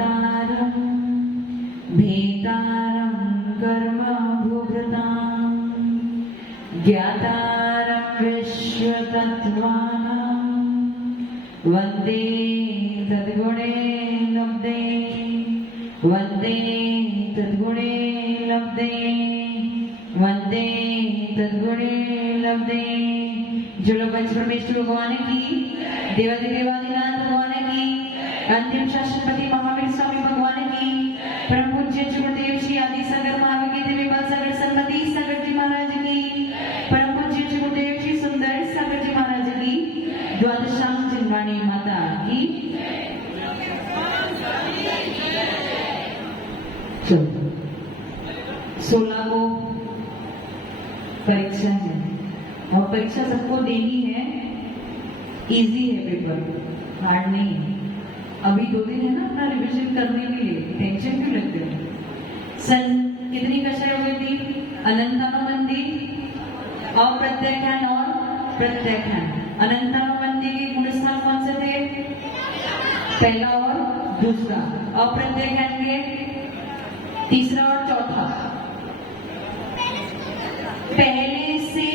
भर्तारं भेतारं कर्म भुभृतां ज्ञातारं विश्वतत्त्वानां वन्दे तद्गुणे लब्धे वन्दे तद्गुणे लब्धे वन्दे तद्गुणे लब्धे। जो लोग पंच परमेश्वर भगवान की देवादि देवादिनाथ भगवान की अंतिम शास्त्रपति महावीर स्वामी भगवान की परम पूज्य गुरुदेव श्री आदि सागर महावीर देवी बाल सागर संपति सागर जी महाराज की परम पूज्य गुरुदेव श्री सुंदर सागर जी महाराज की द्वादशांग जिनवाणी माता की। चलो 16 को परीक्षा है और परीक्षा सबको देनी है। इजी है पेपर, हार्ड नहीं है। अभी 2 दिन है ना अपना रिविजन करने के लिए, टेंशन क्यों लेते हो। कितनी कक्षाएं हो गई थी? अनंतानुबंधी, अप्रत्याख्यान और प्रत्याख्यान। अनंतानुबंधी के गुणस्थान कौन से थे? पहला और दूसरा। अप्रत्याख्यान के तीसरा और चौथा। पहले से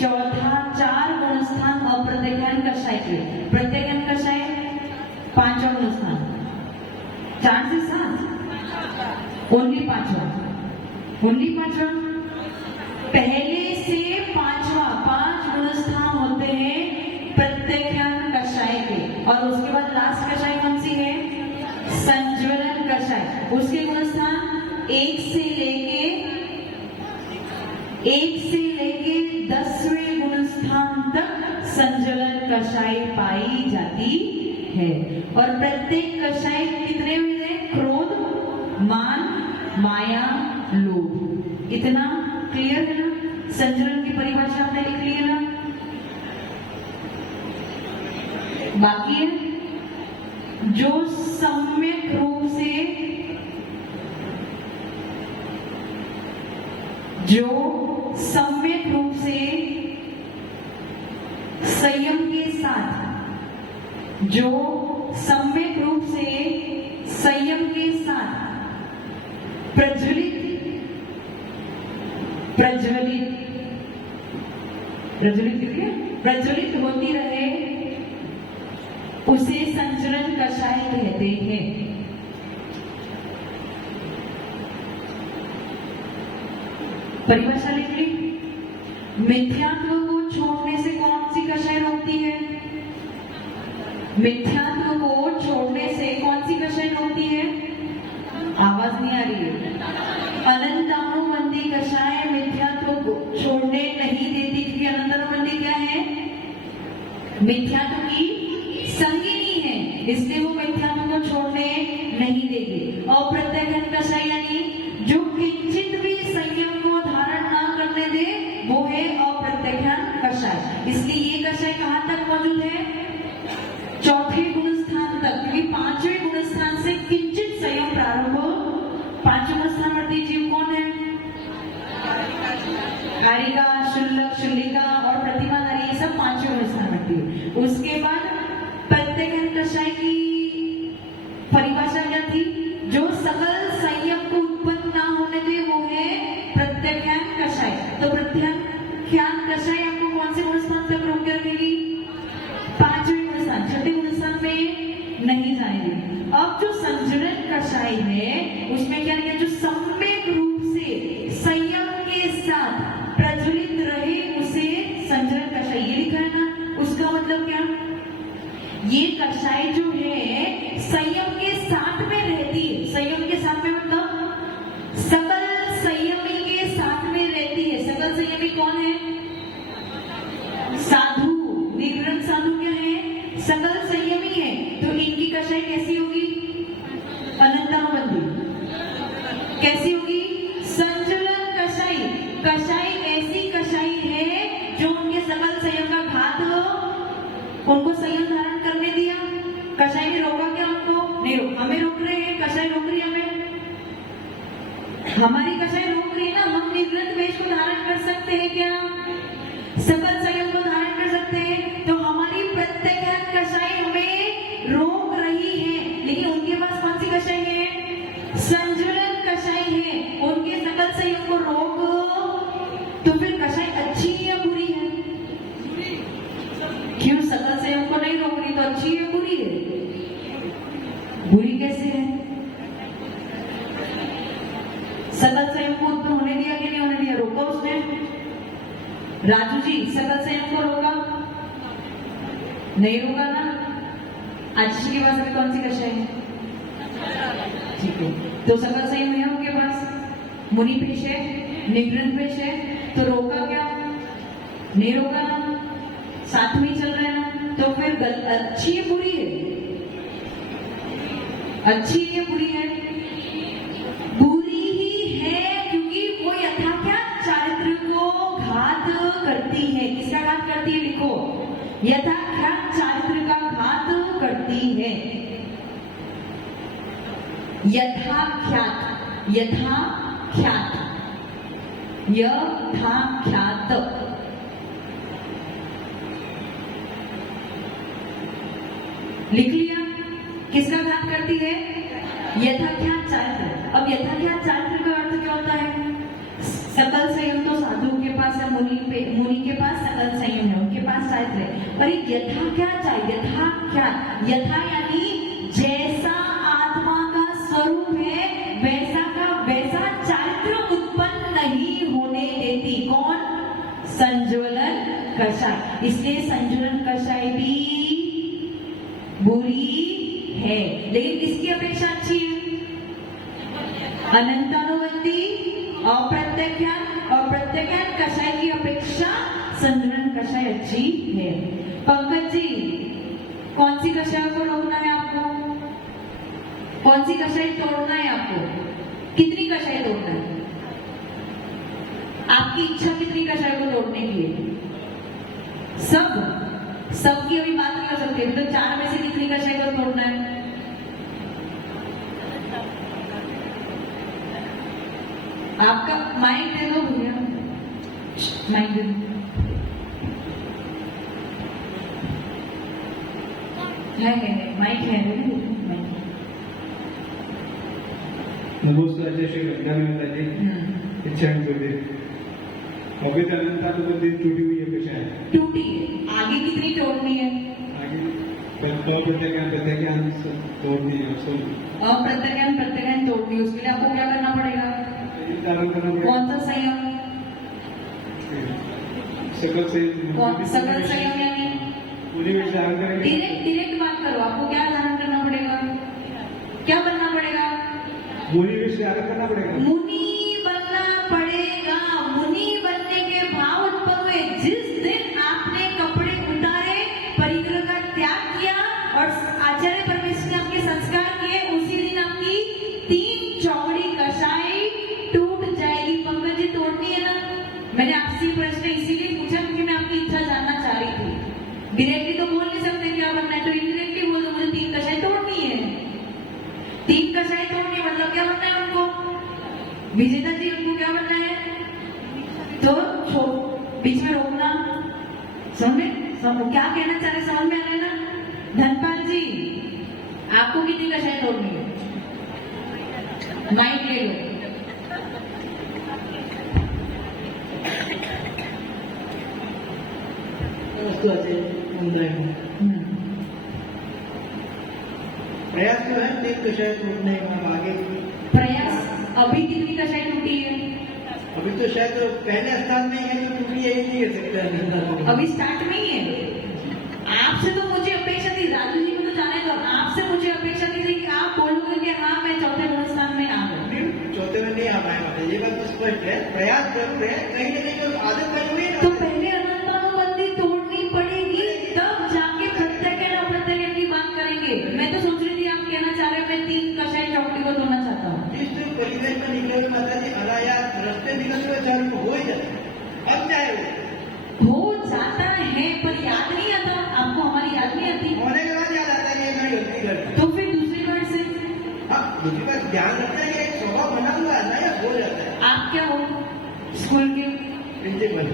चौथा 4 गुणस्थान अप्रत्याख्यान कक्षाएं के। प्रत्याख्यान कक्षाएं 5 गुणस्थान, 4 से 7 ओनली 5वां। पहले से 5वां 5 गुणस्थान होते हैं प्रत्याख्यान कक्षाएं के। और उसके बाद लास्ट कक्षाएं कौन सी है? संज्वलन कक्षाएं। उसके गुणस्थान 1 से लेके 10वें गुणस्थान तक संज्वलन कक्षाएं पाई जाती है। और प्रत्येक कक्षाएं कितने हुए हैं? क्रोध, मान, माया, लोभ। इतना क्लियर है ना? संज्वलन की परिभाषा आपने लिख ली है ना? बाकी है जो सम्यक रूप से संयम के साथ प्रज्वलित होती रहे उसे संज्वलन कषाय कहते हैं। परिभाषा लिख ली। मिथ्यात्व को छोड़ने से कौन सी कषाय रोकती है? मिथ्यात्व को छोड़ने से कौन सी कषाय रोकती है? आवाज नहीं आ रही है। अनंतानुबंधी कषाय मिथ्यात्व को छोड़ने नहीं देती, क्योंकि अनंतानुबंधी क्या है? मिथ्यात्व की संगिनी है, इसलिए वो मिथ्यात्व को छोड़ने नहीं देगी। अप्रत्याख्यान कषाय यानी जो किंचित भी संयम को धारण ना करने दे, वो है अप्रत्याख्यान कषाय। इसलिए ये कषाय कहां तक मौजूद है? चौथे गुणस्थान तक, क्योंकि 5वें गुणस्थान से किंचित संयम प्रारंभ। 5वें गुणस्थान वर्ती जीव कौन है? कारिका, शुल्लक, शुल्लिका और प्रतिमाधारी, ये सब 5वें गुणस्थान वर्ती है। उसके बाद प्रत्याख्यान कषाय की परिभाषा क्या थी? जो सकल संयम को उत्पन्न ना होने दे, वो है प्रत्याख्यान कषाय। तो प्रत्याख्यान कषाय आपको कौन से गुणस्थान तक रोक के रखेगी? 5वें गुणस्थान, 6ठे गुणस्थान में नहीं जाएगी। अब जो संज्वलन कषाय है उसमें क्या है? जो सम्यक रूप से संयम के साथ प्रज्वलित रहे उसे संज्वलन कषाय, ये लिखा है ना? उसका मतलब क्या? ये कषाय जो है संयम के साथ में रहती है। संयम के साथ में मतलब सकल संयमी के साथ में रहती है। सकल संयमी कौन है? साधु, निर्ग्रंथ साधु क्या है? सकल संयमी है। तो इनकी कषाय कैसी होगी? अनंतानुबंधी। कैसी होगी? संज्वलन कषाय। कषाय ऐसी कषाय है जो उनके सकल संयम का घात हो, उनको संयम धारण करने दिया। कषाय ने रोका क्या उनको? नहीं रोक, हमें रोक रहे हैं, कषाय रोक रही है हमें। हमारी कषाय रोक रही है ना। हम निर्ग्रंथ वेश को धारण कर सकते हैं क्या? सकल संयम को धारण कर सकते हैं। तो हमारी प्रत्याख्यान कषाय हमें रोक रही है, लेकिन उनके पास कौन सी कषाय है? संजुलन कषाय है, उनके सकल संयोग को रोक, तो फिर कषाय अच्छी है या बुरी है? क्यों सकल संयोग को नहीं रोक रही तो अच्छी है बुरी है? बुरी कैसे है? सकल संयोग को उत्पन्न होने दिया कि नहीं होने दिया? रोका उसने? राजू जी सकल संयोग को रोका? नहीं रोका ना? आशीष के पास अभी कौन सी कषाय है? ठीक है, तो सकल संयोग है उनके पास, मुनि पेश है, निगृण पेश है, तो रोका क्या? नहीं रोका ना, साथ में ही चल रहा है ना, तो फिर अच्छी है बुरी है? अच्छी है बुरी है? बुरी ही है, क्योंकि वो यथाख्यात चारित्र को घात करती है। किसका घात करती है? लिखो, यथाख्यात चारित्र का घात करती है। यथाख्यात, यथाख्यात, यथाख्यात, लिख लिया? किसका घात करती है? यथाख्यात चारित्र। अब यथाख्यात चारित्र का अर्थ क्या होता है? सकल संयम तो साधुओं के पास है, मुनि के पास सकल संयम है, उनके पास चारित्र है, पर यथाख्यात चाहिए। यथाख्यात, यथा यानी जैसा आत्मा का स्वरूप है वैसा का वैसा चारित्र उत्पन्न नहीं होने देती। कौन? संज्वलन कषाय। इसलिए संज्वलन कषाय भी बुरी है, लेकिन किसकी अपेक्षा अच्छी है? अनंतानुबंधी अप्रत्यख्यात और प्रत्यख्यात कषाय की अपेक्षा संज्वलन कषाय अच्छी है। पंकज जी, कौन सी कषाय को रोकना है आपको? कौन सी कषाय तोड़ना है आपको? कितनी कषाय तोड़ना है? आपकी इच्छा कितनी कषाय को तोड़ने की है? सबकी अभी बात नहीं हो सकती, तो 4 में से कितनी कषाय को तोड़ना है? आपका माइक दे दो भैया, माइक दे दो। है माइक है, नमस्कार, जय श्री गंगा जी। इच्छा अभी तक अनंतानुबंधी टूटी हुई है कषाय, टूटी है, आगे कितनी तोड़नी है? आगे प्रत्यज्ञान तोड़नी है, प्रत्यज्ञान तोड़नी है, उसके लिए आपको क्या करना पड़ेगा? कौन सा संयम? सकल संयम। सकल संयम यानी डायरेक्ट बात करो, आपको क्या धारण करना पड़ेगा? क्या बनना पड़ेगा? मुनि विषय आगे करना पड़ेगा। मुनि बनना पड़ेगा। मुनि बनने के भाव उत्पन्न हुए जिस दिन आपने कपड़े उतारे, परिग्रह का त्याग किया और आचार्य परमेश्वर ने आपके संस्कार किए, उसी दिन आपकी 3 चौड़ी कषाय टूट जाएगी। पंकज जी, तोड़नी है ना? मैंने आपसे प्रश्न इसीलिए पूछा क्योंकि मैं आपकी इच्छा जानना चाह रही थी। डायरेक्टली तो बोल नहीं सकते क्या बनना है, तो इनडायरेक्टली बोल दो, मुझे 3 कषाय तोड़नी है। 3 कषाय तोड़नी मतलब क्या बनना है उनको? विजेता जी, उनको क्या बनना है? तो बीच में रोकना। समझे? क्या कहना चाह रहे, समझ में आ रहा है ना? धनपाल जी, आपको कितनी कषाय तोड़नी है? माइक ले लो। प्रयास तो है 3 कषाय टूटने का, आगे प्रयास अभी कितनी कषाय टूटी है? अभी तो शायद पहले स्थान में है, तो टूटी है, नहीं कह सकते। अभी स्टार्ट में ही है। आपसे तो मुझे अपेक्षा थी, राजू जी को तो जाने दो, आपसे मुझे अपेक्षा थी कि आप बोलोगे कि हाँ मैं चौथे स्थान में आ गई। चौथे में नहीं आ पाएगा, ये बात तो स्पष्ट है। प्रयास जरूर है, कहीं ना कहीं आदत बनी हुई है। तो पहले अनंतानुबंधी तोड़नी पड़ेगी, तब जाके प्रत्यज्ञान और अप्रत्यज्ञान की बात करेंगे। मैं तो सोच रही थी आप कहना चाह रहे हैं मैं 3 कषाय चौकटी को तोड़ना चाहता हूँ। जिस परिवेश में निकले माता जी अनायास रस्ते निकलते हुए चारों को हो ही जाता है। अब चाहे हो जाता है, पर याद नहीं आता आपको, हमारी याद नहीं आती। होने के बाद याद आता है कि ये मेरी गलती कर। तो फिर दूसरी बार से दूसरी बात ध्यान रखना है, एक स्वभाव बना हुआ है ना, या हो जाता है। आप क्या हो? स्कूल के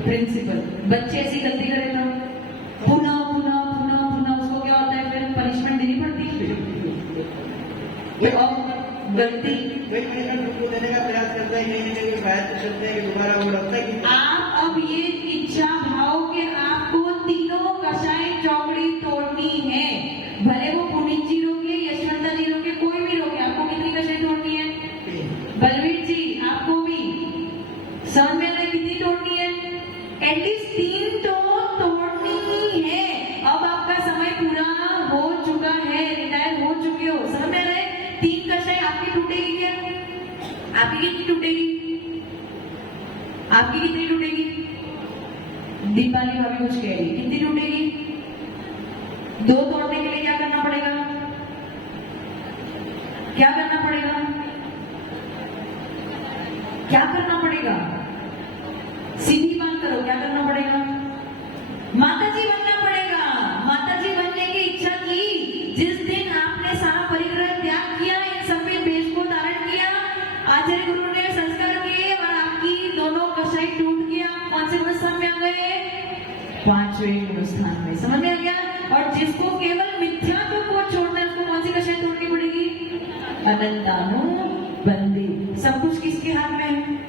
प्रिंसिपल। बच्चे ऐसी गलती करे तो पुनः पुनः पुनः पुनः उसको क्या होता है? फिर पनिशमेंट देनी पड़ती है। गलती। कई मिनट उनको देने का प्रयास करता है, नहीं नहीं शायद तो चलते हैं कि दोबारा वो लगता है कि आप अब ये इच्छा भाव के आपको तीनों कषाय चौकड़ी तोड़नी है, भले वो पुनीत जी रोके, यशवंता जी रोके, कोई भी रोके, आपको कितनी कषाय तोड़नी है? बलवीर जी आपको भी समझ में आ रहा है कितनी तोड़नी है? एटलीस्ट 3 तो तोड़नी ही है। अब आपका समय पूरा हो चुका है, रिटायर हो चुके हो, समझ में आ रहा है? 3 कषाय आपकी टूटेगी क्या? आपकी कितनी टूटेगी? आपकी कितनी टूटेगी? दीपाली भाभी कुछ कह रही, कितनी टूटेगी? 2 तोड़ने के लिए क्या करना पड़ेगा? क्या करना पड़ेगा? क्या करना पड़ेगा? सीधी बात करो, क्या करना पड़ेगा? माताजी बनना पड़ेगा। माताजी बनने की इच्छा की जिस दिन आपने सारा परिग्रह त्याग किया, इन सफेद भेष को धारण किया, आचार्य गुरु ने संस्कार किए और आपकी दोनों कषाय टूट गया, कौन से गुणस्थान में आ गए? 5वें गुणस्थान में। समझ में आ गया? और जिसको केवल मिथ्यात्व को छोड़ना है उसको कौन सी कषाय तोड़नी पड़ेगी? अनंतानुबंधी। सब कुछ किसके हाथ में है?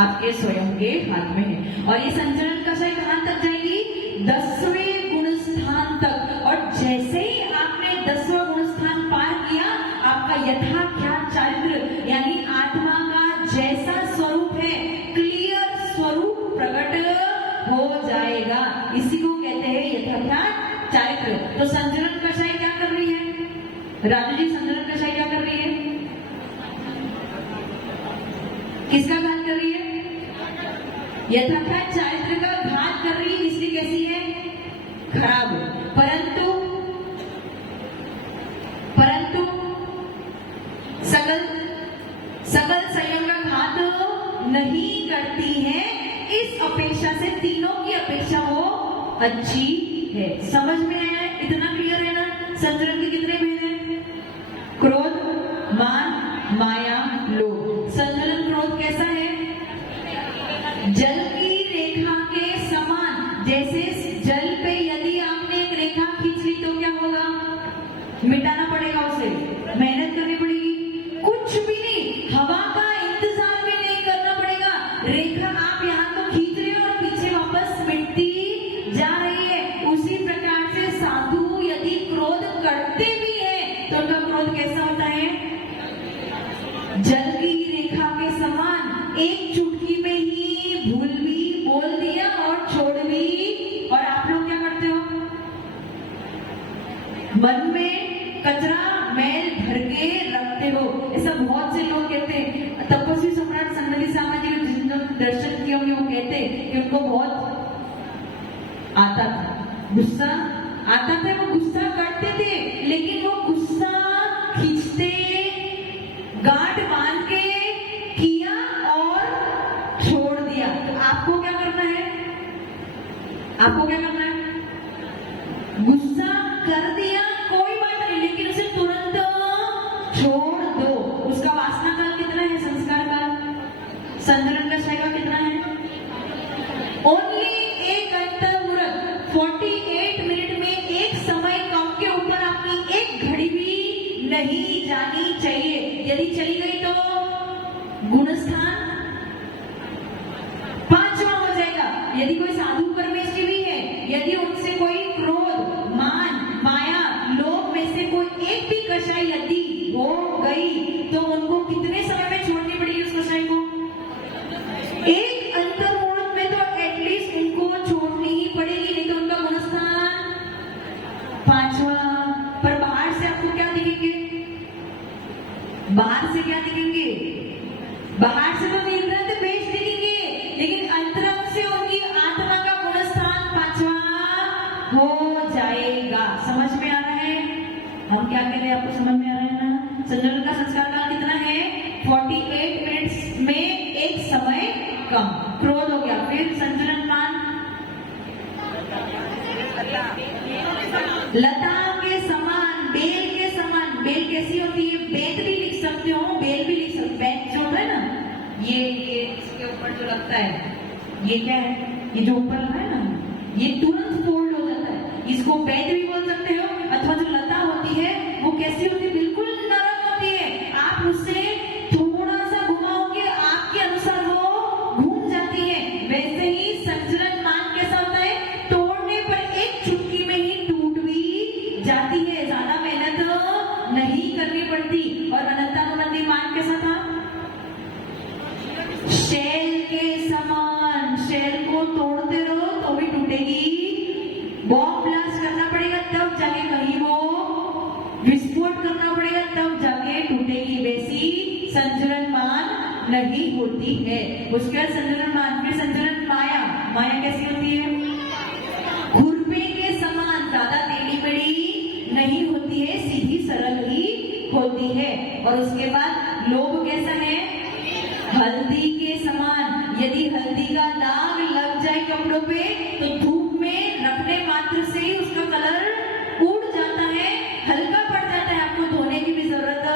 आपके स्वयं के हाथ में है। और ये संचरण कषाय कहां तक जाएगी? 10वें गुणस्थान तक। और जैसे ही आपने 10वां गुणस्थान पार किया, आपका यथाख्यात चारित्र यानी आत्मा का जैसा स्वरूप है, क्लियर स्वरूप प्रकट हो जाएगा। इसी को कहते हैं यथाख्यात चारित्र। तो संचरण कषाय क्या कर रही है? राजू जी, संचरण कषाय क्या कर रही है? किसका घात कर रही है? यथाख्यात चारित्र का घात कर रही है। इसलिए कैसी है? खराब। परंतु सकल संयम का घात नहीं करती है। इस अपेक्षा से तीनों की अपेक्षा वो अच्छी है। समझ में आया है? इतना क्लियर है ना? संचरण के कितने भेद हैं? क्रोध, मान, माया, लोभ। संचरण क्रोध कैसा है? जल की रेखा के समान। जैसे जल पे यदि आपने एक रेखा खींच ली तो क्या होगा? मिटाना पड़ेगा, उसे मेहनत करनी पड़ेगी। कुछ भी नहीं, हवा का इंतजार भी नहीं करना पड़ेगा। रेखा आप यहाँ तो खींच रहे हो और पीछे वापस मिटती जा रही है। उसी प्रकार से साधु यदि क्रोध करते भी हैं तो उनका क्रोध कैसा होता है? जल की रेखा के समान। एक चुटकी में ही भूल भी बोल दिया और छोड़ भी। और आप लोग क्या करते हो? मन में कचरा मैल भर के रखते हो। ऐसा बहुत से लोग कहते हैं। तपस्वी सम्राट सन्नति सामा जी जिन्होंने दर्शन किए होंगे वो कहते हैं कि उनको बहुत आता था, गुस्सा आता था, वो गुस्सा करते थे, लेकिन वो गुस्सा खींचते, गांठ बांध के किया और छोड़ दिया। तो आपको क्या करना है? आपको क्या करना है? गुस्सा कर दिया, कोई बात नहीं, लेकिन उसे तुरंत छोड़ दो। उसका वासना काल कितना है? संस्कार काल। संचरण कषाय का कितना है? ओनली एक अंतर्मुहूर्त 48 मिनट में एक समय कम के ऊपर आपकी एक घड़ी भी नहीं जानी चाहिए। यदि चली गई तो गुणस्थान 5वां हो जाएगा। यदि कोई साधु परमेश्वरी भी है, यदि उनसे कोई क्रोध, मान, माया, लोभ में से कोई एक भी कषाय यदि हो गई तो उनको कितने समय में छोड़नी पड़ेगी उस कषाय को? एक अंतर्मुहूर्त में तो एटलीस्ट उनको छोड़नी ही पड़ेगी, नहीं तो उनका गुणस्थान 5वां। पर बाहर से आपको क्या दिखेंगे? बाहर से क्या दिखेंगे? बाहर से तो निर्ग्रंथ भेष दिखेंगे, लेकिन अंतरंग से उनकी आत्मा का गुणस्थान 5वां हो जाएगा। समझ में आ रहा है? हम क्या कह रहे हैं? आपको समझ में आ रहा है ना? संचरण का संस्कार काल कितना है? 48 मिनट्स में एक समय कम। क्रोध हो गया, फिर संचरण काल लता के समान, बेल के समान। बेल कैसी होती है? बेत भी लिख सकते हो, बेल भी लिख सकते हो। बेत जो होता है ना, ये इसके ऊपर जो लगता है, ये क्या है? ये जो ऊपर लगा है ना, ये तुरंत फोल्ड हो जाता है। इसको बेत भी बोल सकते हो। अथवा जो लता होती है वो कैसी होती है? बिल्कुल नरम पड़ती। और अनंतानुबंधी मान कैसा था? शेल के समान, शेल को तोड़ते रहो तो भी टूटेगी, बॉम्ब ब्लास्ट करना पड़ेगा तब जाके कहीं वो विस्फोट करना पड़ेगा तब जाके टूटेगी। वैसी संचरण मान नहीं होती है। उसके बाद संचरण मान, फिर संचरण माया। माया कैसी होती है? खुरपे के समान, ज्यादा टेढ़ी मेढ़ी नहीं होती है, सीधी सरल ही होती है। और उसके बाद लोभ कैसा है? हल्दी के समान। यदि हल्दी का दाग लग जाए कपड़ों पे तो धूप में रखने मात्र से ही उसका कलर उड़ जाता है, हल्का पड़ जाता है, आपको धोने की भी जरूरत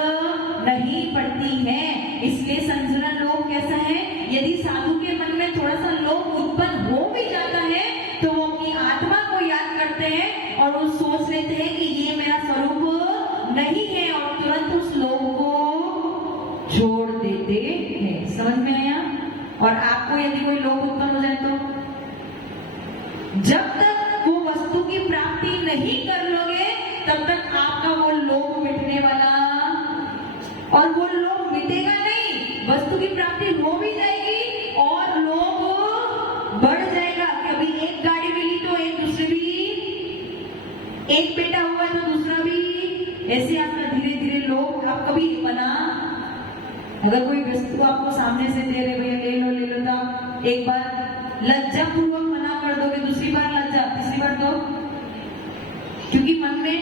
नहीं पड़ती है। इसलिए संचरण लोभ कैसा है? यदि साधु के मन में थोड़ा सा लोभ उत्पन्न हो भी जाता है तो वो अपनी आत्मा को याद करते हैं और वो सोच लेते हैं कि ये मेरा स्वरूप नहीं है और तुरंत उस लोभ को छोड़ देते हैं। समझ में आया? और आपको यदि कोई लोभ उत्पन्न हो जाए तो जब तक वो वस्तु की प्राप्ति नहीं कर लोगे तब तक आपका वो लोभ मिटने वाला, और वो लोभ मिटेगा नहीं, वस्तु की प्राप्ति हो भी जाएगी और लोभ बढ़ जाएगा कि अभी एक गाड़ी मिली तो एक दूसरे भी, एक बेटा हुआ तो दूसरा भी, ऐसे आपका धीरे धीरे लोभ आप कभी बना। अगर कोई वस्तु आपको सामने से दे रहे भैया ले लो तो आप एक बार लज्जा पूर्वक मना कर दोगे, दूसरी बार लज्जा, तीसरी बार तो, क्योंकि मन में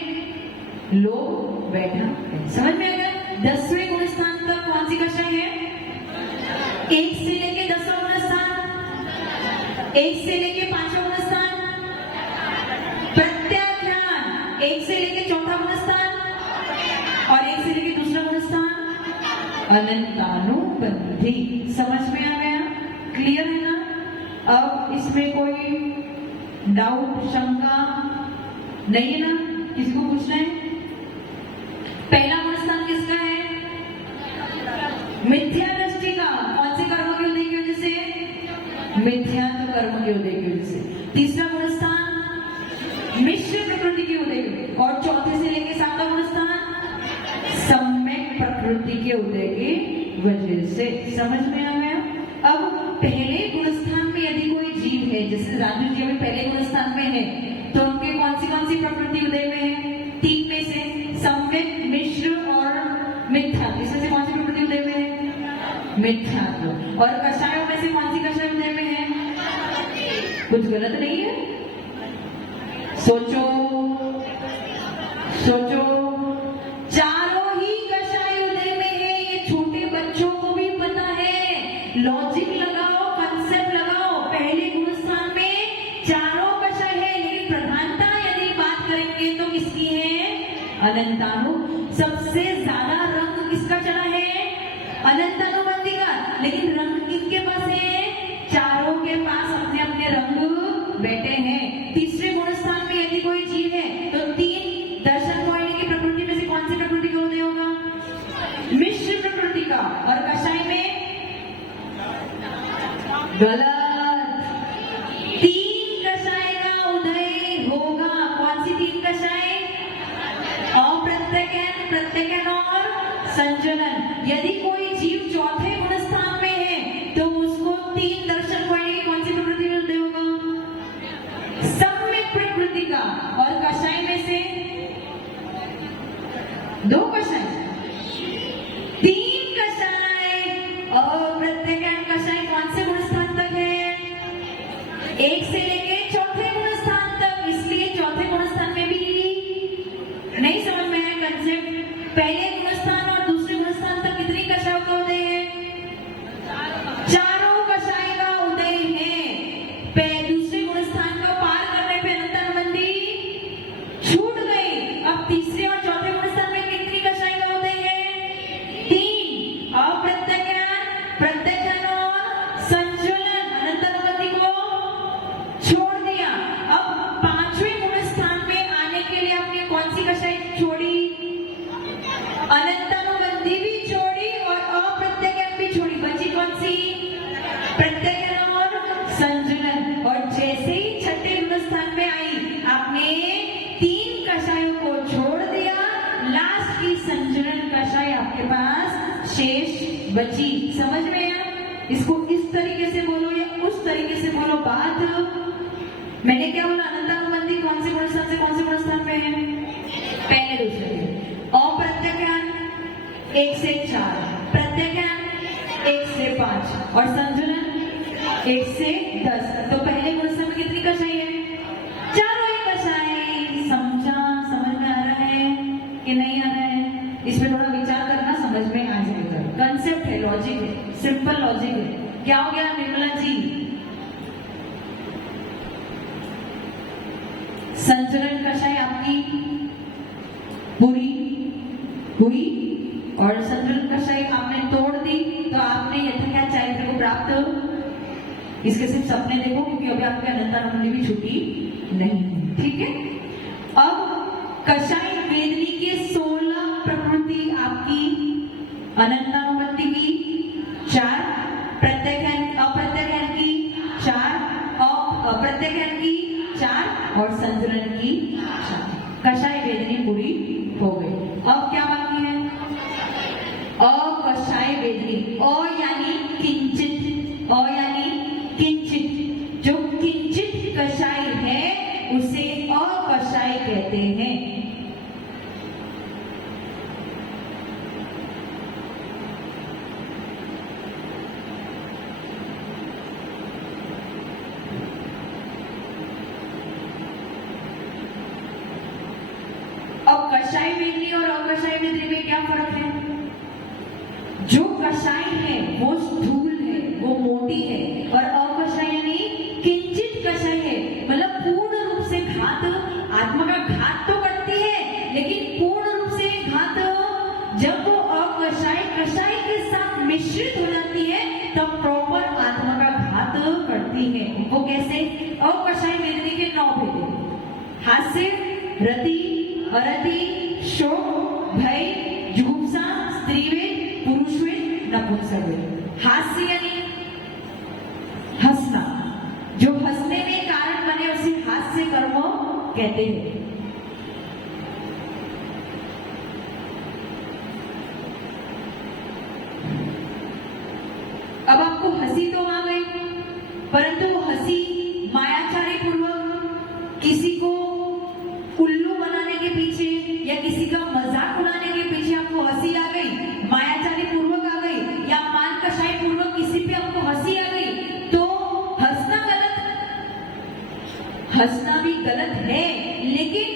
लोभ बैठा है। समझ में आया? 10वें गुण स्थान तक कौन सी कक्षा है? 1 से लेके 10वां गुण स्थान, 1 से लेके 5वां गुण स्थान प्रत्याख्यान, 1 से लेके 4था गुण स्थान और 1 से लेके दूसरा गुण स्थान अनंतानुबंधी। समझ में आ गया? क्लियर है ना? अब इसमें कोई डाउट, शंका नहीं है ना? किसी को पूछना है? पहला गुण स्थान किसका है? मिथ्या दृष्टि का। कौन से कर्मों के उदय की वजह से? मिथ्या कर्म के उदय की वजह से। तीसरा गुण स्थान मिश्र प्रकृति के उदय की, और चौथे से लेकर 7वां गुण स्थान सम्यक प्रकृति के उदय की वजह से। समझ में आ गया? अब पहले गुण स्थान में यदि कोई जीव है, जैसे राजू जी अभी पहले गुण स्थान में है, तो उनके कौन सी प्रकृति उदय में है? 3 में से सम्यक, मिश्र और मिथ्या। इसमें से कौन सी प्रकृति उदय में है? मिथ्या। और कषायों में से कौन सी कषाय उदय में है? कुछ गलत नहीं है? सोचो सोचो, चारों ही कषाय उदय में है। ये छोटे बच्चों को भी पता है। लॉजिक लगाओ, कंसेप्ट लगाओ। पहले गुण स्थान में चारों कषाय है, लेकिन प्रधानता यदि बात करेंगे तो किसकी है? अनंतानु। सबसे ज्यादा रंग किसका चला है? अनंतानुबंधी का। लेकिन रंग किसके पास है? चारों के पास अपने अपने रंग बैठे हैं। तीसरे गुण स्थान में यदि कोई जीव है तो 3 दर्शन मोहिनी की प्रकृति में से कौन सी प्रकृति का उदय होगा? मिश्र प्रकृति का। और कषाय में गलत, 3 कषाय का उदय होगा। कौन सी 3 कषाय? अप्रत्ययन, प्रत्ययन और संजनन। यदि कोई जीव चौथे गुण स्थान में है तो उसको 3 दर्शन मोहिनी की कौन सी प्रकृति में उदय होगा? सम्यक प्रकृति का। और कषाय में से 2 कषाय, 3 कषाय। अप्रत्ययन कषाय कौन से गुण स्थान तक है? 1 से लेके 4थे गुण स्थान तक। इसलिए 4थे गुण स्थान में भी नहीं समझ में है कंसेप्ट। पहले गुण स्थान और दूसरे गुण स्थान तक कितनी कषायों का उदय है? 4 कषाय का उदय है। दूसरे गुण स्थान को पार करने पे अनंतानुबंधी छूट गई। अब तीसरे और चौथे गुण स्थान में कितनी कषाय का उदय है? 3। अप्रत्ययन, प्रत्ययन और संचलन। अनंतानुबंधी को छोड़ दिया। अब 5वें गुण स्थान में आने के लिए आपने कौन सी कषाय छोड़ी? अनंतानुबंधी भी छोड़ी और अप्रत्ययन भी छोड़ी। बची कौन सी? प्रत्ययन और संजनन। और जैसे ही 6ठे गुण स्थान में आई, आपने 3 कषायों को छोड़ दिया। लास्ट की संजनन कषाय आपके पास शेष बची। समझ में आया? इसको इस तरीके से बोलो या उस तरीके से बोलो। बात मैंने क्या बोला, अनंतानुबंधी कौन से गुण स्थान से कौन से गुण स्थान पे है? पहले दूसरे। अप्रत्यज्ञान 1 से 4, प्रत्यज्ञान 1 से 5 और संतुलन 1 से 10। तो पहले गुण स्थान में कितनी कषाई है? चारों ही कषाई। समझ में आ रहा है कि नहीं आ रहा है? इस पे थोड़ा विचार करना, समझ में आ जाएगा। कंसेप्ट है, लॉजिक है, सिंपल लॉजिक है। क्या हो गया निर्मला जी? संतुलन कषाई आपकी पूरी हुई और संतुलन कषाई आपने तोड़ दी, तो आपने यथाख्यात चारित्र को प्राप्त। इसके सिर्फ सपने देखो, क्योंकि अभी आपके अनंतानुबंधी भी छुट्टी नहीं है। ठीक है। अब कषाय वेदनी के 16 प्रकृति आपकी अनंतानुबंधी की 4, अप्रत्यज्ञान की 4, अप्रत्यज्ञान की 4 और संतुलन की 4। कषाय वेदनी पूरी हो गई। अब क्या बाकी है? अकषाय वेदनी। अ यानी किंचित, अ यानी किंचित। जो किंचित कषाय है उसे अकषाय कहते हैं। अब कषाय वेदनी और अकषाय वेदनी में क्या फर्क है? जो कषाय है वो स्थूल है, वो मोटी है, और अकषाय यानी किंचित कषाय है, मतलब पूर्ण रूप से घात, आत्मा का घात तो करती है, लेकिन पूर्ण रूप से घात जब वो अकषाय कषाय के साथ मिश्रित हो जाती है तब प्रॉपर आत्मा का घात करती है। वो कैसे? अकषाय वेदनी के 9 भेद है। हास्य, रति, अरति, शोक, भय, जुगुप्सा, स्त्रीवेद, पुरुषवेद, नपुंसकवेद। हास्य यानी हंसना, जो हंसने में कारण बने उसे हास्य कर्म कहते हैं। अब आपको हंसी तो आ गई, परंतु वो हंसी मायाचारी पूर्वक किसी को उल्लू बनाने के पीछे या किसी का मजाक उड़ाने के पीछे आपको हंसी आ गई, मायाचारी पूर्वक आ गई, या मान कषाय पूर्वक किसी पे आपको हंसी आ गई, तो हंसना गलत, हंसना भी गलत है, लेकिन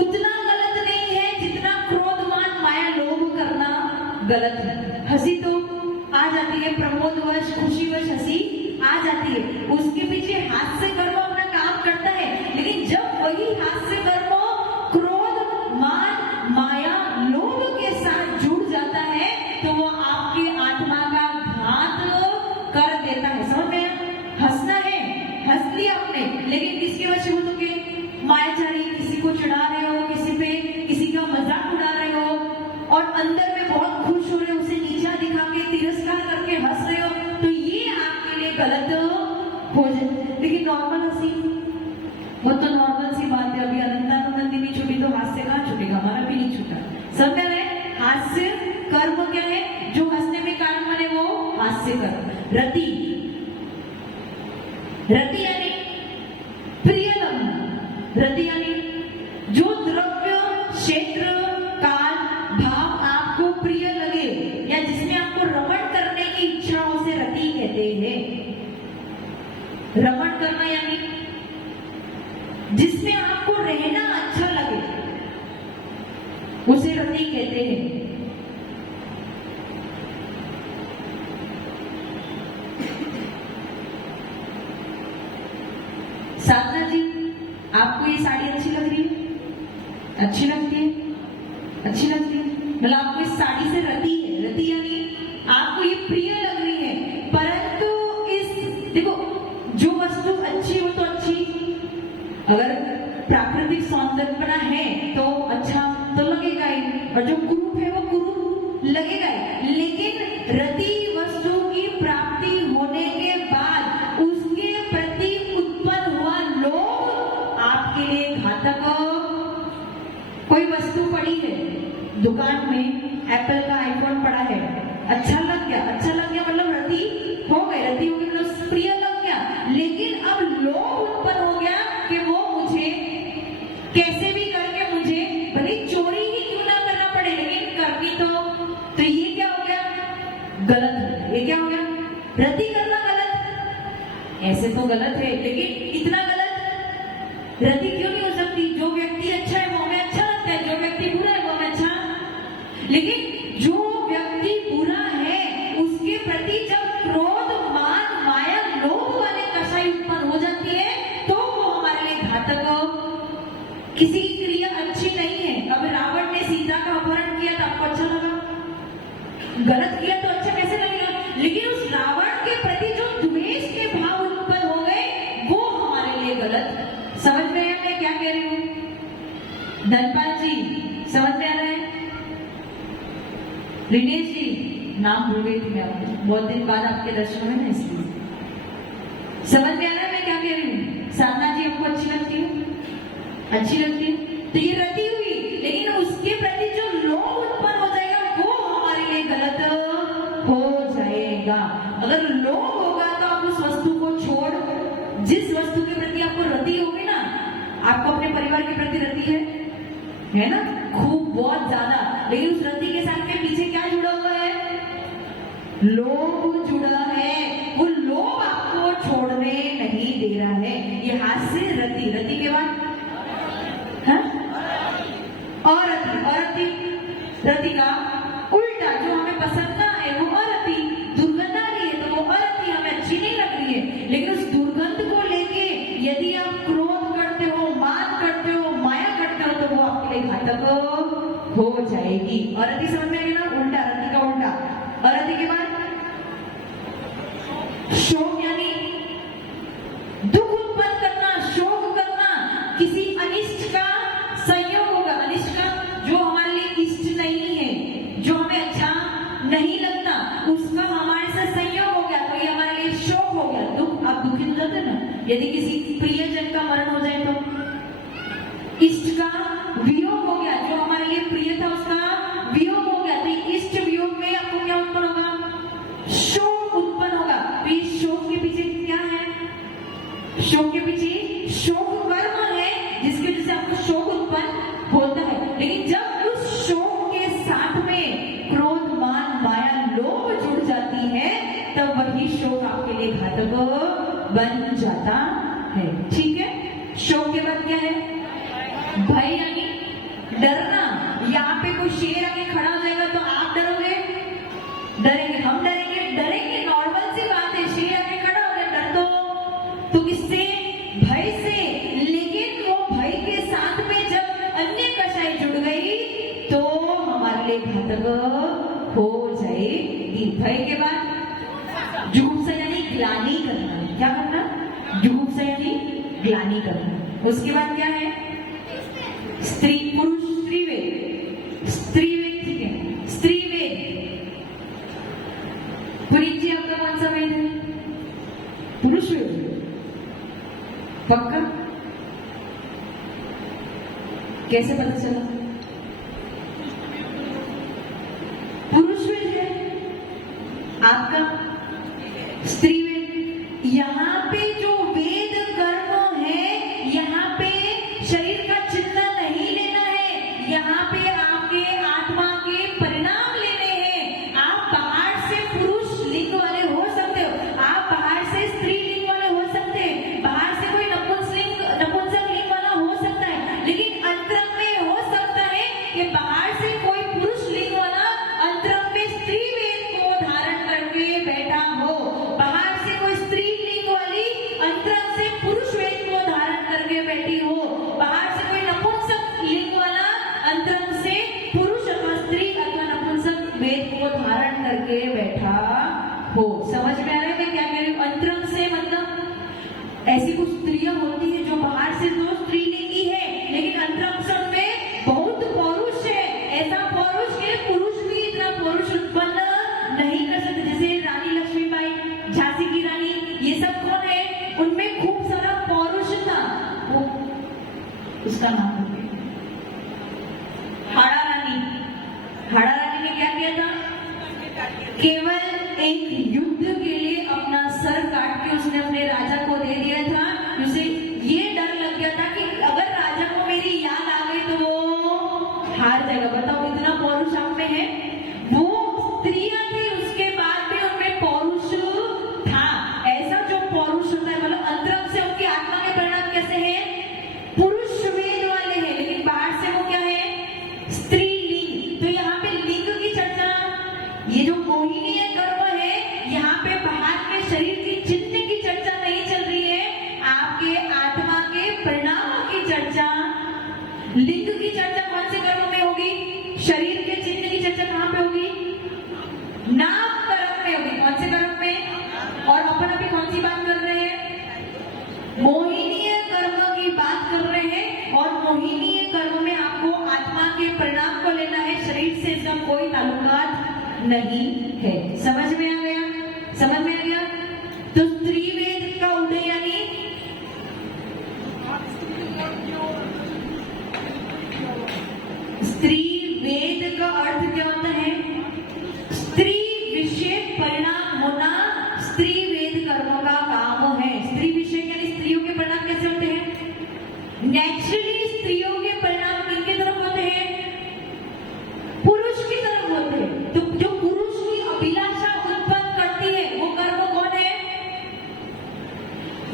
उतना गलत नहीं है जितना क्रोध, मान, माया, लोभ करना गलत है। हंसी तो आ जाती है, प्रमोदवश, खुशीवश हंसी आ जाती है, उसके पीछे हास्य कर्म अपना काम करता है, लेकिन जब वही हास्य कर्म क्रोध, मान, माया, लोभ के साथ जुड़ जाता है तो वो आपके आत्मा का घात कर देता है। समझ में? हंसना है, हंस लिया आपने, लेकिन किसकी वजह से हो चुके? मायाचारी, किसी को चिढ़ा रहे हो, किसी पे किसी का मजाक उड़ा रहे हो और अंदर में बहुत खुश हो रहे हो, उसे नीचा दिखा के तिरस्कार करके हंस रहे हो, तो ये आपके लिए गलत हो जाए। लेकिन नॉर्मल हंसी, वो तो नॉर्मल सी बात है। अभी अनंतानुबंधी नहीं छूटी तो हास्य कहाँ छूटेगा? हमारा भी नहीं छूटा। समझ में? हास्य कर्म क्या है? जो हंसने में कारण बने वो हास्य कर्म। रति, रति यानी प्रियतम, रति यानी जो द्रव्य, क्षेत्र, काल, भाव आपको प्रिय लगे या जिसमें आपको रमण करने की इच्छा हो, उसे रति कहते हैं। रमण करना यानी जिसमें आपको रहना अच्छा लगे उसे रति कहते हैं। साधना जी, आपको ये साड़ी अच्छी लग रही है? अच्छी लगती है? अच्छी लगती है, मतलब आपको इस साड़ी से रति है। रति यानी आपको ये प्रिय लग रही है, परंतु इस देखो, जो वस्तु अच्छी हो तो अच्छी, अगर प्राकृतिक सौंदर्यपना है तो अच्छा तो लगेगा ही, और जो कुरूप है वो कुरूप लगेगा ही। लेकिन रति वस्तु की प्राप्ति होने के बाद उसके प्रति उत्पन्न हुआ लोभ आपके लिए घातक। कोई वस्तु पड़ी है दुकान में, एप्पल का आईफोन पड़ा है, अच्छा लग गया मतलब रति हो गई मतलब प्रिय लग गया, लेकिन अब लोभ उत्पन्न हो गया कि वो मुझे कैसे भी करके मुझे भले चोरी ही क्यों ना करना पड़े लेकिन करनी तो ये क्या हो गया? गलत है। ये क्या हो गया? रति करना गलत, ऐसे तो गलत है लेकिन इतना गलत रति क्यों नहीं हो सकती? जो व्यक्ति अच्छा है वो हमें अच्छा लगता है, जो व्यक्ति बुरा है वो हमें अच्छा, लेकिन जो व्यक्ति बुरा है उसके प्रति जब क्रोध, मान, माया, लोभ वाले कषाय उत्पन्न हो जाती है तो वो हमारे लिए घातक, किसी की क्रिया अच्छी नहीं है। अब रावण ने सीता का अपहरण किया तो आपको अच्छा लगा? गलत किया तो अच्छा कैसे लगेगा? लेकिन उस रावण के प्रति जो द्वेष के भाव उत्पन्न हो गए वो हमारे लिए गलत। समझ में आया मैं क्या कह रही हूँ? धनपाल जी समझ में आ रहा है? रिनेश जी, नाम भूल गई थी मैं आपको, बहुत दिन बाद आपके दर्शन में ना, इसलिए समझ में आ रहा है मैं क्या कह रही हूँ? साधना जी आपको अच्छी लगती है? अच्छी लगती है तो ये रति हुई, लेकिन उसके प्रति जो लोभ उत्पन्न हो जाएगा वो हमारे लिए गलत हो जाएगा। अगर लोभ होगा तो आप उस वस्तु को छोड़, जिस वस्तु के प्रति आपको रति होगी ना, आपको अपने परिवार के प्रति रति है ना, खूब बहुत ज्यादा, लेकिन उस रति के साथ के पीछे क्या जुड़ा हुआ है? लोभ जुड़ा है। वो लोभ आपको छोड़ने नहीं दे रहा है। ये हाथ से रति के बाद रति का उल्टा, जो हमें पसंद ना है वो अरति, दुर्गंध आ रही है तो वो अरति हमें अच्छी नहीं लग रही है, लेकिन उस दुर्गंध को लेके यदि आप क्रोध करते हो, मान करते हो, माया करते हो तो वो आपके लिए घातक हो जाएगी। अरति समझ में आई ना? उल्टा, रति का उल्टा। अरति के बाद शोक, यानी दुख उत्पन्न करना, शोक करना, किसी अनिष्ट का संयोग होगा। अनिष्ट का जो हमारे लिए इष्ट नहीं है, जो हमें अच्छा नहीं लगता, उसका हमारे साथ संयोग हो गया तो ये हमारे लिए शोक हो गया, दुख। आप दुखी हो जाते ना यदि किसी प्रियजन का मरण हो जाए तो। इष्ट का वियोग हो गया, जो हमारे लिए प्रिय था उसका वियोग हो गया, तो इष्ट वियोग में आपको क्या उत्पन्न होगा? शोक उत्पन्न होगा। तो इस शोक के पीछे क्या है? शोक के पीछे शोक कर्म है जिसके वजह से आपको शोक उत्पन्न होता है। लेकिन जब उस शोक के साथ में क्रोध, मान, माया, लोभ जुड़ जाती है तब वही शोक आपके लिए घातक बन जाता है। ठीक है? शोक के बाद क्या है? भय, यानी डरना। यहाँ पे कोई शेर आके खड़ा हो जाएगा तो आप डरोगे? डरेंगे, हम डरेंगे, नॉर्मल सी बात है। शेर आके खड़ा हो गया, डर तो किससे? भय से। लेकिन वो भय के साथ में जब अन्य कषाय जुड़ गई तो हमारे लिए घातक हो जाएगी। भय के बाद जुगुप्सा, यानी ग्लानि करना। क्या करना? जुगुप्सा यानी ग्लानि करना। उसके बाद क्या है? स्त्री, पुरुष, स्त्रीवेद, ठीक है, स्त्रीवेद। पुनीत जी आपका कौन सा वेद है? पुरुष वेद। पक्का? कैसे पता चला? पुरुष वेद है आपका, स्त्री वेद। यहाँ पे जो वेद कर्म है, यहाँ पे शरीर का चिंतन नहीं लेना है, यहाँ पे आपके आत्मा के परिणाम लेने हैं। आप बाहर से पुरुष लिंग वाले हो सकते हो, आप बाहर से स्त्री लिंग वाले हो सकते हैं, बाहर से कोई नपुंसक लिंग वाला हो सकता है, लेकिन अंतरंग में हो सकता है कि बाहर से कोई पुरुष लिंग वाला अंतरंग में स्त्री वेद को धारण करके बैठा हो, बाहर से कोई स्त्री लिंग वाली अंतरंग से पुरुष वेद को धारण करके बैठी हो, बाहर से कोई नपुंसक लिंग वाला अंतरंग से पुरुष अथवा स्त्री अथवा नपुंसक वेद को धारण करके बैठा हो। समझ में आ रहा है मैं क्या कह रही हूँ? अंतरंग से मतलब ऐसी कुछ स्त्रियां होती है जो बाहर से तो स्त्रीलिंगी है लेकिन अंतरंग में बहुत पौरुष है। ऐसा पौरुष के पुरुष भी इतना पौरुष उत्पन्न नहीं कर सकते। जैसे रानी लक्ष्मीबाई, झांसी की रानी, ये सब कौन है? उनमें खूब सारा पौरुष था। वो उसका नाम हाड़ा रानी। हाड़ा रानी में क्या किया था? केवल एक युद्ध के लिए अपना सर काट के उसने अपने राजा को दे दिया था। उसे ये डर लग गया था कि अगर राजा को मेरी याद आ गई तो वो हार जाएगा। बताओ इतना पौरुष आप में है। वो स्त्रियां थी, उसके बाद भी उनमें पौरुष था। ऐसा जो पौरुष होता है, मतलब अंतरंग से उनकी आत्मा के परिणाम कैसे हैं? पुरुष वेद वाले हैं, लेकिन बाहर से वो क्या है? स्त्रीलिंग। तो यहाँ पे लिंग की चर्चा, ये जो मोहिनीय कर्म है, यहाँ पे बाहर के शरीर की चिन्ह की चर्चा नहीं चल रही है, आपके आत्मा के परिणामों की चर्चा। लिंग की चर्चा कौन से कर्म में होगी? शरीर के चिन्ह की चर्चा कहाँ पे होगी? नाम कर्म में होगी। कौन से कर्म में? और अपन अभी कौन सी बात कर रहे हैं? मोहिनीय कर्म की बात कर रहे हैं। और मोहिनीय कर्म में आपको आत्मा के परिणाम को लेना है, शरीर से इसका कोई ताल्लुकात नहीं है। समझ में आ गया? समझ में आ गया? तो स्त्री वेद का उदय यानी स्त्री वेद का अर्थ क्या होता है? स्त्री विषय परिणाम होना स्त्री वेद कर्मों का काम है। स्त्री विषय यानी स्त्रियों के परिणाम कैसे होते हैं? नेचुरली स्त्रियों के परिणाम किनकी तरफ होते हैं? पुरुष की तरफ होते हैं। तो जो पुरुष की अभिलाषा उत्पन्न करती है वो कर्म कौन है?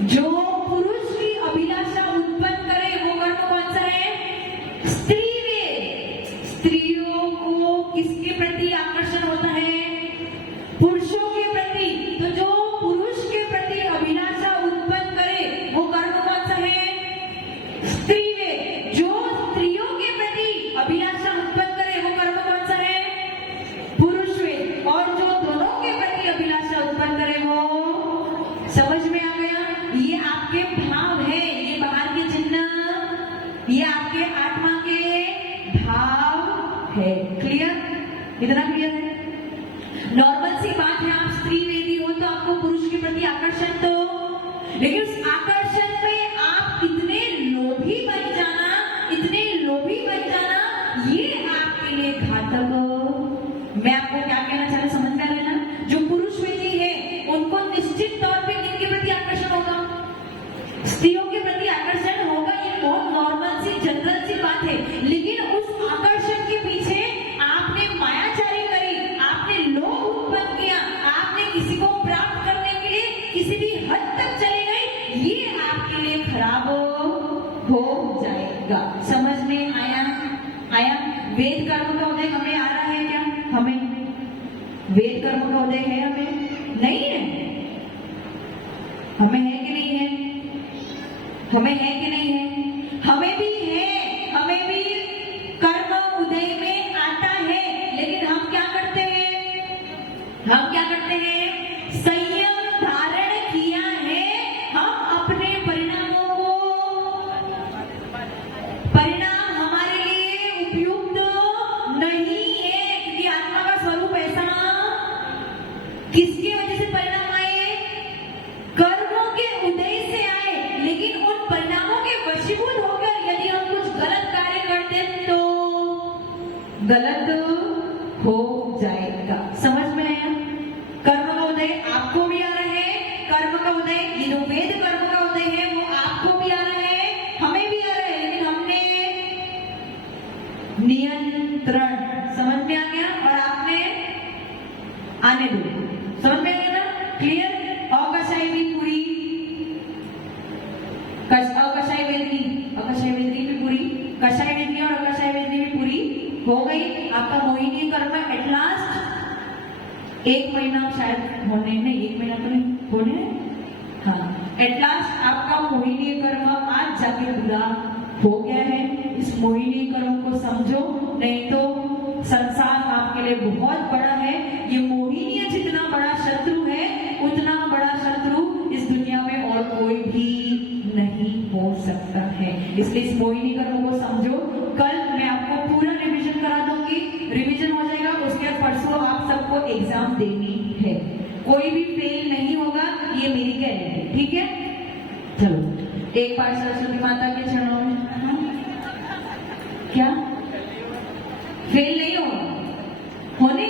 जो पुरुष की अभिलाषा उत्पन्न करे वो कर्म कौन सा है? स्त्री वेद। स्त्रियों को किसके प्रति आकर्षण होता है? पुरुषों के प्रति। तो जो पुरुष के प्रति अभिलाषा उत्पन्न करे वो कर्म कौन सा है? स्त्री वेद। जो स्त्रियों के प्रति अभिलाषा उत्पन्न करे वो कर्म कौन सा है? पुरुष वेद। और जो दोनों के प्रति अभिलाषा उत्पन्न करे वो, समझ में आ गया? ये आपके भाव है, ये बाहर के चिन्ह, ये आपके आत्मा के भाव है। क्लियर? इतना क्लियर है? नॉर्मल सी बात है, आप स्त्री वेदी हो तो आपको पुरुष के प्रति आकर्षण तो, लेकिन उस आकर्षण पे आप इतने लोभी बन जाना, इतने लोभी बन जाना, ये आपके लिए घातक हो। मैं आपको क्या कहना चाह रहा हूं, समझ में आ रहा है ना? जो पुरुष वेदी है उनको निश्चित तौर पे किनके प्रति आकर्षण होगा? स्त्रियों के प्रति आकर्षण होगा। ये बहुत नॉर्मल सी जनरल सी बात है। लेकिन उस आकर्षण के पीछे आपने मायाचारी करी, आपने लोभ उत्पन्न किया, आपने किसी को प्राप्त करने के लिए किसी भी हद तक चले गए, ये आपके लिए खराब हो जाएगा। समझ में आया? आया? वेद कर्म का उदय हमें आ रहा है क्या? हमें वेद कर्म का उदय है? हमें नहीं है? हमें है कि नहीं है? हमें है कि नहीं है? हमें भी है, हमें भी कर्म उदय में आता है। लेकिन हम क्या करते हैं? हम क्या करते हैं? संयम धारण किया है। हम अपने परिणामों को, परिणाम हमारे लिए उपयुक्त नहीं है, क्योंकि आत्मा का स्वरूप ऐसा। किसकी वजह से परिणाम आए? कर्मों के उदय से आए। लेकिन उन परिणामों के वशीभूत होकर यदि हम कुछ गलत कार्य करते तो गलत हो जाएगा। समझ में आया? कर्म का उदय आपको भी आ रहा है। कर्म का उदय, ये जो वेद कर्म का उदय है वो आपको भी आ रहा है, हमें भी आ रहा है। लेकिन हमने नियंत्रण, समझ में आ गया? और आपने आने दो। समझ में आ गया ना? क्लियर? अकषाय भी पूरी, अकषाय वेदनी, अकषाय वेदनी भी पूरी, कषाय वेदनी और अकषाय वेदनी भी पूरी हो गई। आपका मोहिनी कर्म एट लास्ट 1 महीना शायद होने नहीं, 1 महीना तो नहीं होने, हाँ, एट लास्ट आपका मोहिनी कर्म आज जाके पूरा हो गया है। इस मोहिनी कर्म को समझो, नहीं तो संसार आपके लिए बहुत बड़ा है। ये मोहिनी जितना बड़ा शत्रु है उतना बड़ा शत्रु इस दुनिया में और कोई भी नहीं हो सकता है। इसलिए इस मोहिनी कर्म को समझो। कल मैं आपको पूरा रिवीजन करा दूंगी, रिवीजन हो जाएगा। उसके बाद परसों आप सबको एग्जाम देनी है, कोई भी फेल नहीं होगा, ये मेरी गारंटी। ठीक है? चलो एक बार सरस्वती माता के चरणों में, क्या फेल नहीं होगा? होने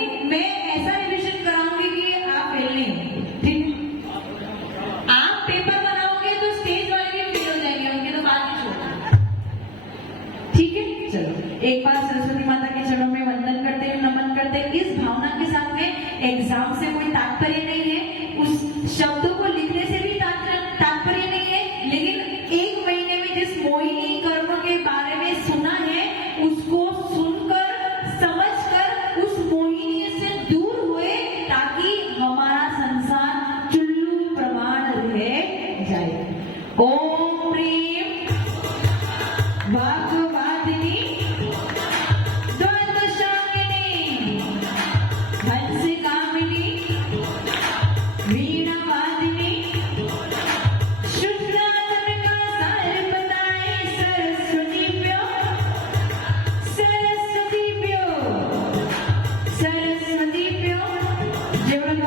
करते हैं, इस भावना के साथ में एग्जाम से कोई तात्पर्य नहीं है, उस शब्दों को लिखने से भी तात्पर्य नहीं है, लेकिन 1 महीने में जिस मोहिनी कर्म के बारे में सुना है उसको सुनकर समझकर उस मोहिनी से दूर हुए, ताकि हमारा संसार चुल्लू प्रमाण रह जाए। ओम प्रेम वाग्वादिनी द्वंद्वशाकिनी हंसकामिनी वीणावादिनी शुक्रात्मिका सर्वदाय सरस्वतीभ्यो सरस्वतीभ्यो सरस्वतीभ्यो। जेवढं